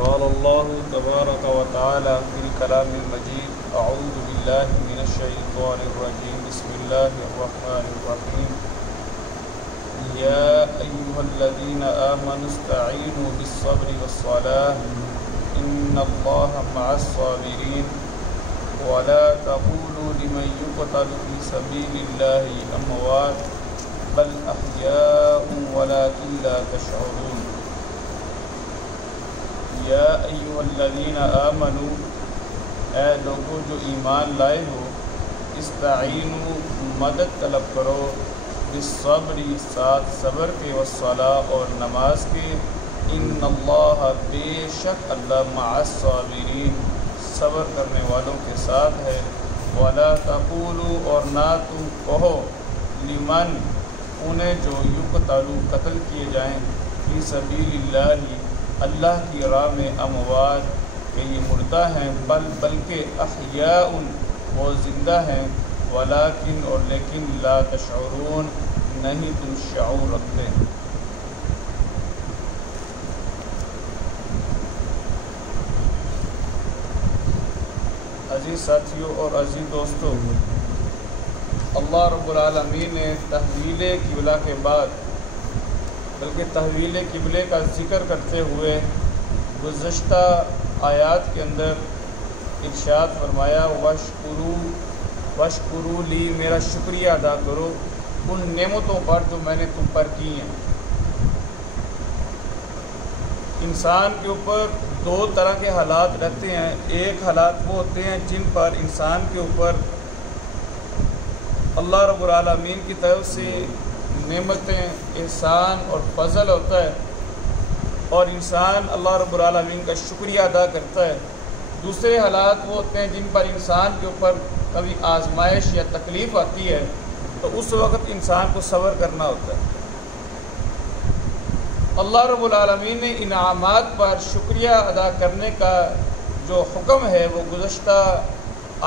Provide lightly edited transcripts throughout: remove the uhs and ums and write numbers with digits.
قال الله تبارك وتعالى في الكلام المجيد أعوذ بالله من الشيطان الرجيم بسم الله الرحمن الرحيم يا أيها الذين آمنوا استعينوا بالصبر والصلاة إن الله مع الصابرين ولا تقولوا لمن يقتل في سبيل الله أموات بل أحياء ولكن لا تشعرون یا ایھا الذین آمنوا اے لوگو جو ایمان لائے ہو استعینوا مدد طلب کرو بالصبر ساتھ صبر کے والصلاۃ اور نماز کے ان اللہ بے شک اللہ مع الصابرین صبر کرنے والوں کے ساتھ ہے ولا تقولوا اور نہ تم کہو لمن انہیں جو یقتلوا قتل کیے جائیں فی سبیل اللہ اللہ کی راہ میں اموات کہ یہ مردہ ہیں بلکہ احیاء وہ زندہ ہیں ولیکن اور لیکن لا تشعرون نہیں تم شعور رکھتے ہیں۔ عزیز ساتھیوں اور عزیز دوستوں، اللہ رب العالمین نے تحویل قبلہ کے بعد بلکہ تحویل قبلے کا ذکر کرتے ہوئے گزشتہ آیات کے اندر ارشاد فرمایا وَاشْكُرُوا لی میرا شکریہ ادا کرو ان نعمتوں پر جو میں نے تم پر کی ہیں۔ انسان کے اوپر دو طرح کے حالات رہتے ہیں، ایک حالات وہ ہوتے ہیں جن پر انسان کے اوپر اللہ رب العالمین کی طرف سے نعمتیں احسان اور فضل ہوتا ہے اور انسان اللہ رب العالمین کا شکریہ ادا کرتا ہے۔ دوسرے حالات وہ ہوتے ہیں جن پر انسان کے اوپر کبھی آزمائش یا تکلیف آتی ہے تو اس وقت انسان کو صبر کرنا ہوتا ہے۔ اللہ رب العالمین نے انعامات پر شکریہ ادا کرنے کا جو حکم ہے وہ گزشتہ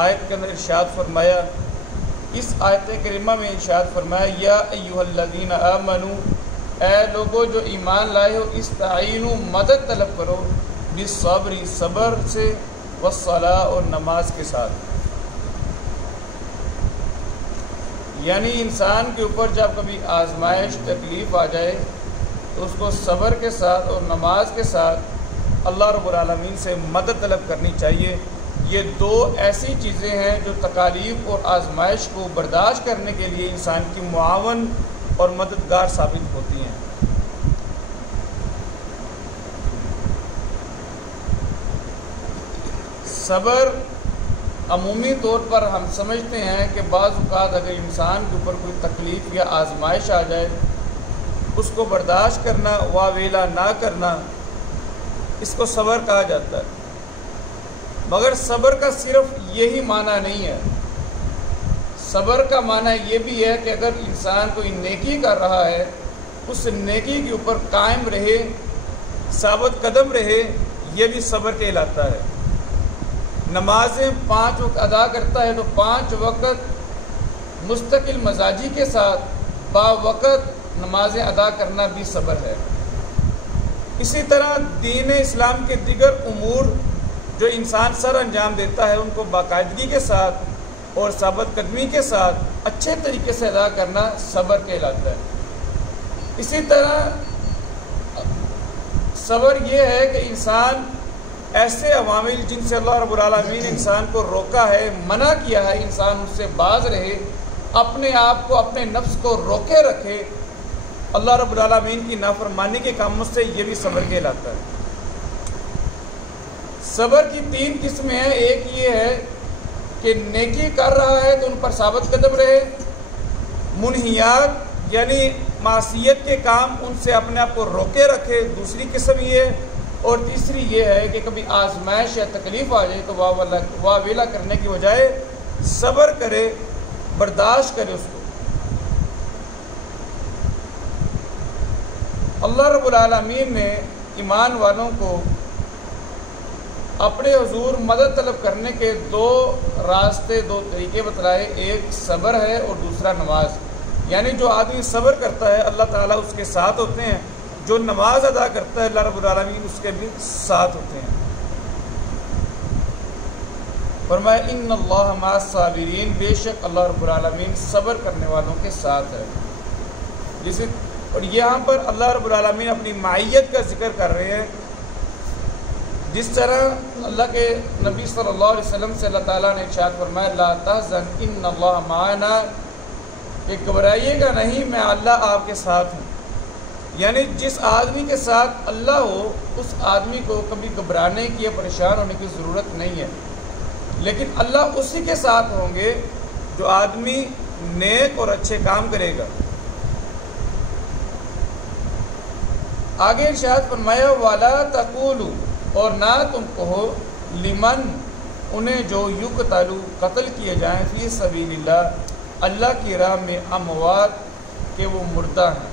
آیت کے اندر ارشاد فرمایا۔ اس آیت کریمہ میں ارشاد فرمایا یا ایھا الذین آمنوا اے لوگو جو ایمان لائے ہو استعینوا مدد طلب کرو بالصبر صبر سے والصلاۃ اور نماز کے ساتھ۔ یعنی انسان کے اوپر جب کبھی آزمائش تکلیف آ جائے تو اس کو صبر کے ساتھ اور نماز کے ساتھ اللہ رب العالمین سے مدد طلب کرنی چاہیے۔ یہ دو ایسی چیزیں ہیں جو تکالیف اور آزمائش کو برداشت کرنے کے لیے انسان کی معاون اور مددگار ثابت ہوتی ہیں۔ صبر عمومی طور پر ہم سمجھتے ہیں کہ بعض اوقات اگر انسان کے اوپر کوئی تکلیف یا آزمائش آ جائے اس کو برداشت کرنا واویلا نہ کرنا اس کو صبر کہا جاتا ہے، مگر صبر کا صرف یہی معنی نہیں ہے۔ صبر کا معنی یہ بھی ہے کہ اگر انسان کوئی نیکی کر رہا ہے اس نیکی کے اوپر قائم رہے، ثابت قدم رہے، یہ بھی صبر کہلاتا ہے۔ نمازیں 5 وقت ادا کرتا ہے تو 5 وقت مستقل مزاجی کے ساتھ با وقت نمازیں ادا کرنا بھی صبر ہے۔ اسی طرح دین اسلام کے دیگر امور جو انسان سر انجام دیتا ہے ان کو باقاعدگی کے ساتھ اور ثابت قدمی کے ساتھ اچھے طریقے سے ادا کرنا صبر کہلاتا ہے۔ اسی طرح صبر یہ ہے کہ انسان ایسے عوامل جن سے اللہ رب العالمین نے انسان کو روکا ہے، منع کیا ہے، انسان اس سے باز رہے، اپنے آپ کو اپنے نفس کو روکے رکھے اللہ رب العالمین کی نافرمانی کے کاموں سے، یہ بھی صبر کہلاتا ہے۔ صبر کی 3 قسمیں ہیں۔ ایک یہ ہے کہ نیکی کر رہا ہے تو ان پر ثابت قدم رہے، منہیات یعنی معصیت کے کام ان سے اپنے آپ کو روکے رکھے، دوسری قسم یہ ہے، اور تیسری یہ ہے کہ کبھی آزمائش یا تکلیف آ جائے تو واویلا کرنے کی بجائے صبر کرے، برداشت کرے اس کو۔ اللہ رب العالمین نے ایمان والوں کو اپنے حضور مدد طلب کرنے کے 2 راستے، 2 طریقے بتلائے، ایک صبر ہے اور دوسرا نماز۔ یعنی جو آدمی صبر کرتا ہے اللہ تعالیٰ اس کے ساتھ ہوتے ہیں، جو نماز ادا کرتا ہے اللہ رب العالمین اس کے بھی ساتھ ہوتے ہیں۔ فرمایا ان اللہ مع الصابرین، بے شک اللہ رب العالمین صبر کرنے والوں کے ساتھ ہے۔ جسے اور یہاں پر اللہ رب العالمین اپنی معیت کا ذکر کر رہے ہیں، جس طرح اللہ کے نبی صلی اللہ علیہ وسلم سے اللہ تعالیٰ نے ارشاد فرمایا لا تحزن ان اللہ معنا، کہ گھبرائیے گا نہیں، میں اللہ آپ کے ساتھ ہوں۔ یعنی جس آدمی کے ساتھ اللہ ہو اس آدمی کو کبھی گھبرانے کی یا پریشان ہونے کی ضرورت نہیں ہے، لیکن اللہ اسی کے ساتھ ہوں گے جو آدمی نیک اور اچھے کام کرے گا۔ آگے ارشاد فرمایا وَلَا تَقُولُوا، اور نہ تم کہو لمن، انہیں جو یقتل، قتل کیے جائیں فی سبیل اللہ، اللہ کی راہ میں، اموات، کہ وہ مردہ ہیں،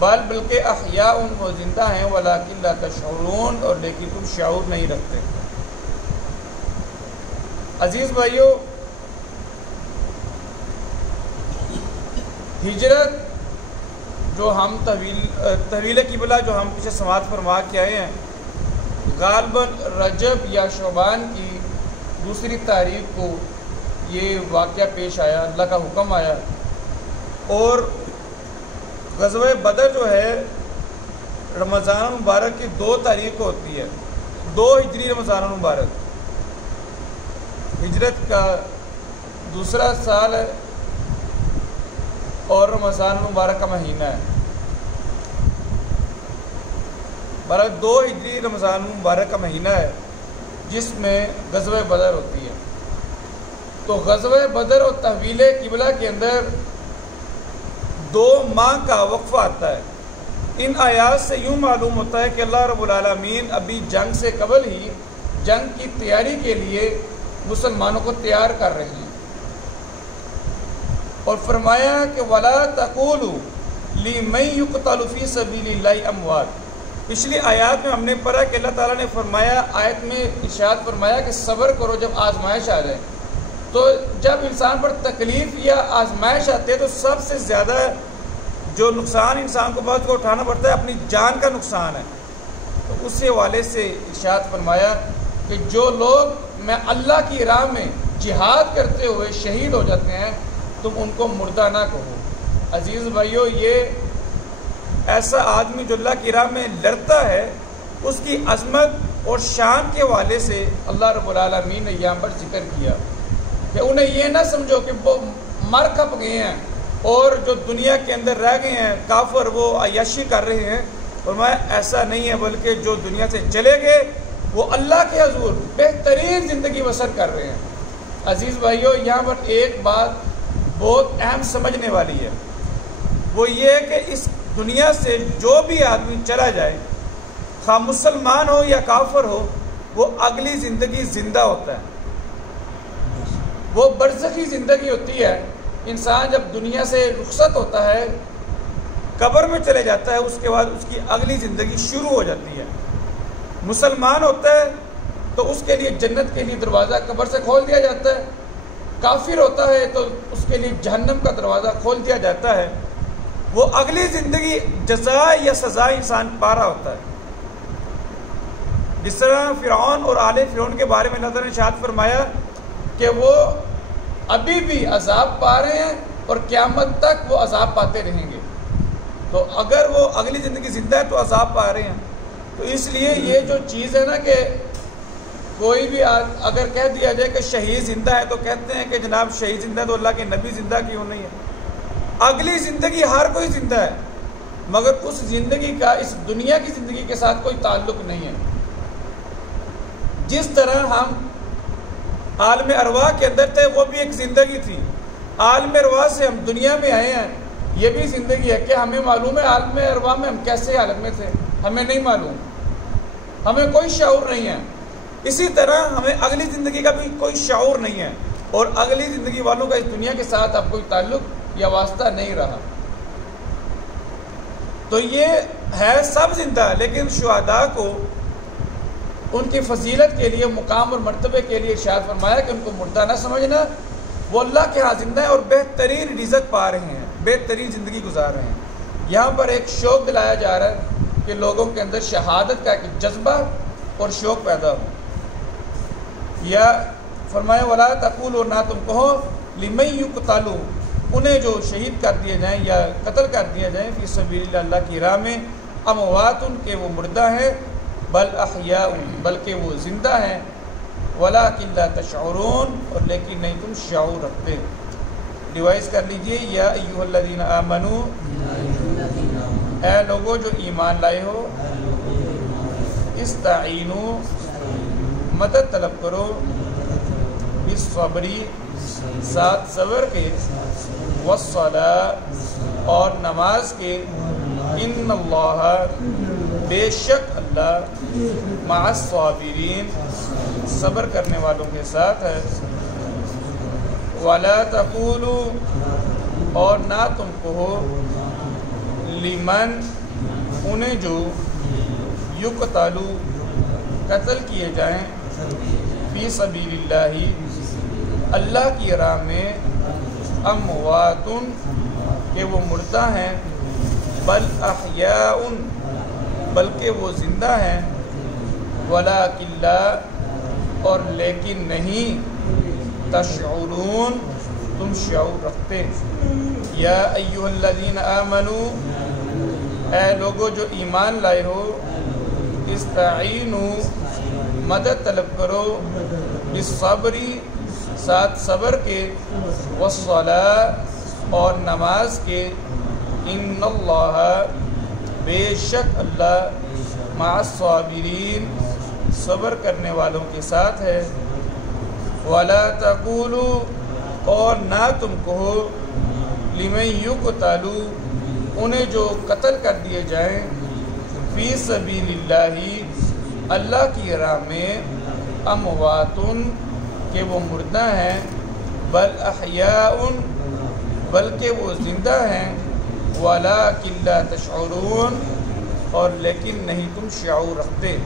بلکہ احیاء، وہ زندہ ہیں، ولیکن لا تشعرون، اور لیکن تم شعور نہیں رکھتے۔ عزیز بھائیو، ہجرت جو ہم تحویل قبلہ جو ہم پیچھے سماعت فرما کے آئے ہیں، غالباً رجب یا شعبان کی دوسری تاریخ کو یہ واقعہ پیش آیا، اللہ کا حکم آیا، اور غزوہ بدر جو ہے رمضان المبارک کی 2 تاریخ کو ہوتی ہے، 2 ہجری رمضان المبارک، ہجرت کا دوسرا سال ہے اور رمضان المبارک کا مہینہ ہے۔ 2 ہجری رمضان المبارک کا مہینہ ہے جس میں غزوہ بدر ہوتی ہے۔ تو غزوہ بدر اور تحویل قبلہ کے اندر 2 ماہ کا وقفہ آتا ہے۔ ان آیات سے یوں معلوم ہوتا ہے کہ اللہ رب العالمین ابھی جنگ سے قبل ہی جنگ کی تیاری کے لیے مسلمانوں کو تیار کر رہے ہیں، اور فرمایا کہ وَلَا تَقُولُوا لِمَن يُقْتَلُ فِي سَبِيلِ اللَّهِ أَمْوَاتٌ۔ پچھلی آیات میں ہم نے پڑھا کہ اللہ تعالیٰ نے فرمایا، آیت میں ارشاد فرمایا کہ صبر کرو جب آزمائش آ جائے۔ تو جب انسان پر تکلیف یا آزمائش آتے ہے تو سب سے زیادہ جو نقصان انسان کو بہت کو اٹھانا پڑتا ہے اپنی جان کا نقصان ہے۔ تو اس حوالے سے ارشاد فرمایا کہ جو لوگ میں اللہ کی راہ میں جہاد کرتے ہوئے شہید ہو جاتے ہیں تم ان کو مردہ نہ کہو۔ عزیز بھائیو، یہ ایسا آدمی جو اللہ کی راہ میں لڑتا ہے اس کی عظمت اور شان کے حوالے سے اللہ رب العالمین نے یہاں پر ذکر کیا کہ انہیں یہ نہ سمجھو کہ وہ مر کھپ گئے ہیں اور جو دنیا کے اندر رہ گئے ہیں کافر وہ عیاشی کر رہے ہیں، اور میں ایسا نہیں ہے، بلکہ جو دنیا سے چلے گئے وہ اللہ کے حضور بہترین زندگی بسر کر رہے ہیں۔ عزیز بھائیو، یہاں پر ایک بات بہت اہم سمجھنے والی ہے، وہ یہ ہے کہ اس دنیا سے جو بھی آدمی چلا جائے، خواہ مسلمان ہو یا کافر ہو، وہ اگلی زندگی زندہ ہوتا ہے، وہ برزخی زندگی ہوتی ہے۔ انسان جب دنیا سے رخصت ہوتا ہے، قبر میں چلے جاتا ہے، اس کے بعد اس کی اگلی زندگی شروع ہو جاتی ہے۔ مسلمان ہوتا ہے تو اس کے لیے جنت کے لیے دروازہ قبر سے کھول دیا جاتا ہے، کافر ہوتا ہے تو اس کے لیے جہنم کا دروازہ کھول دیا جاتا ہے۔ وہ اگلی زندگی جزا یا سزا انسان پا رہا ہوتا ہے۔ جس طرح فرعون اور آل فرعون کے بارے میں اللہ تعالیٰ نے ارشاد فرمایا کہ وہ ابھی بھی عذاب پا رہے ہیں اور قیامت تک وہ عذاب پاتے رہیں گے۔ تو اگر وہ اگلی زندگی زندہ ہے تو عذاب پا رہے ہیں۔ تو اس لیے یہ جو چیز ہے نا کہ کوئی بھی اگر کہہ دیا جائے کہ شہید زندہ ہے تو کہتے ہیں کہ جناب شہید زندہ ہے تو اللہ کے نبی زندہ کیوں نہیں ہے؟ اگلی زندگی ہر کوئی زندہ ہے، مگر اس زندگی کا اس دنیا کی زندگی کے ساتھ کوئی تعلق نہیں ہے۔ جس طرح ہم عالم ارواح کے اندر تھے وہ بھی ایک زندگی تھی، عالم ارواح سے ہم دنیا میں آئے ہیں، یہ بھی زندگی ہے۔ کہ ہمیں معلوم ہے عالم ارواح میں ہم کیسے حالت میں تھے؟ ہمیں نہیں معلوم، ہمیں کوئی شعور نہیں ہے۔ اسی طرح ہمیں اگلی زندگی کا بھی کوئی شعور نہیں ہے، اور اگلی زندگی والوں کا اس دنیا کے ساتھ اب کوئی تعلق یا واسطہ نہیں رہا۔ تو یہ ہے سب زندہ، لیکن شہداء کو ان کی فضیلت کے لیے، مقام اور مرتبے کے لیے ارشاد فرمایا کہ ان کو مردہ نہ سمجھنا، وہ اللہ کے ہاں زندہ ہیں اور بہترین رزق پا رہے ہیں، بہترین زندگی گزار رہے ہیں۔ یہاں پر ایک شوق دلایا جا رہا ہے کہ لوگوں کے اندر شہادت کا ایک جذبہ اور شوق پیدا ہو. یا فرمایا ولا تقولوا، نہ تم کہو لمن یقتل، انہیں جو شہید کر دیے جائیں یا قتل کر دیے جائیں فی سبیل اللہ، اللہ کی راہ میں، اموات کے وہ مردہ ہیں، بل احیاء بلکہ وہ زندہ ہیں، ولکن لا تشعرون اور لیکن نہیں تم شعور رکھتے. ریوائز کر لیجئے، یا ایھا الذین آمنو، اے لوگوں جو ایمان لائے ہو، استعینوا مدد طلب کرو، بالصبری ساتھ صبر کے، والصلاۃ اور نماز کے، ان اللہ بے شک اللہ، مع الصابرین صبر کرنے والوں کے ساتھ ہے. ولا تقولوا اور نہ تم کہو، لمن انہیں جو، یقتل قتل کیے جائیں، فی سبیل اللہ اللہ کی راہ میں، اموات کہ وہ مردہ ہیں، بل احیاء بلکہ وہ زندہ ہیں، ولکن لا اور لیکن نہیں، تشعرون تم شعور رکھتے. یا ایھا الذین آمنو، اے لوگوں جو ایمان لائے ہو، استعینوا مدد طلب کرو، بالصبری ساتھ صبر کے، والصلاۃ اور نماز کے، ان اللہ بے شک اللہ، مع الصابرین صبر کرنے والوں کے ساتھ ہے. ولا تقولوا اور نہ تم کہو، لمن یقتل انہیں جو قتل کر دیے جائیں، فی سبیل اللہ اللہ کی راہ میں، اموات کہ وہ مردہ ہیں، بل احیاء بلکہ وہ زندہ ہیں، ولکن لا تشعرون اور لیکن نہیں تم شعور رکھتے.